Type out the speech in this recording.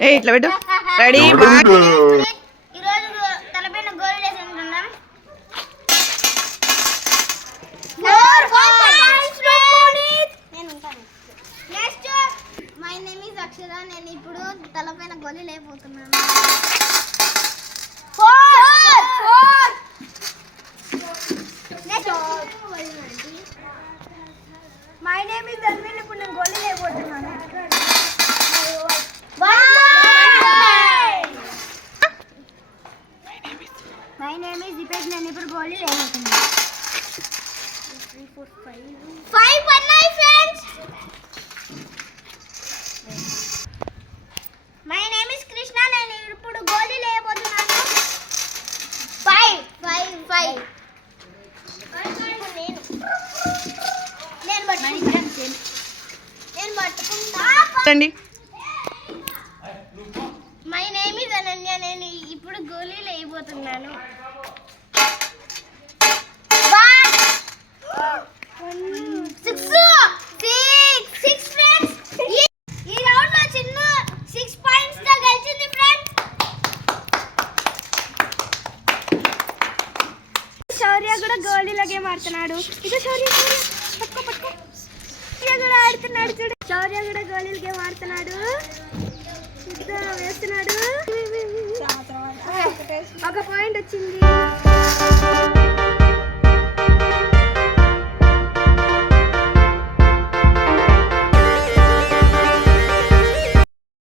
ఏ ఇట్లా పెట్టు. రెడీ తలపైన మై నేమ్ ఇస్ అక్షర నేను ఇప్పుడు తలపైన గోళీ లేకపోతున్నాను మై నేమ్ ఇస్ ధన్వీన్ ఇప్పుడు నేను గోళీ లేకపోతున్నాను దీపేష్ నేను ఇప్పుడు గోళీ లేకపోతున్నాను five పన్నాయి friends my name is Krishna నేను ఇప్పుడు గోళీ లేకపోతున్నాను ఫైవ్ ఫైవ్ ఫైవ్ నేను నేను పట్టుకుంటా. అండి మై నేమ్ ఇస్ అనన్య నేను ఇప్పుడు గోళీలు వేయబోతున్నాను. శౌర్య కూడా గోళీలకే మారుతున్నాడు ఇక శౌర్య శౌర్య పట్టుకో పట్టుకో. కూడా ఆడుతున్నాడు చూడు. శౌర్య కూడా గోళీలకే మారుతున్నాడు ఇద్దరు వేస్తున్నాడు. ఒక పాయింట్ వచ్చింది.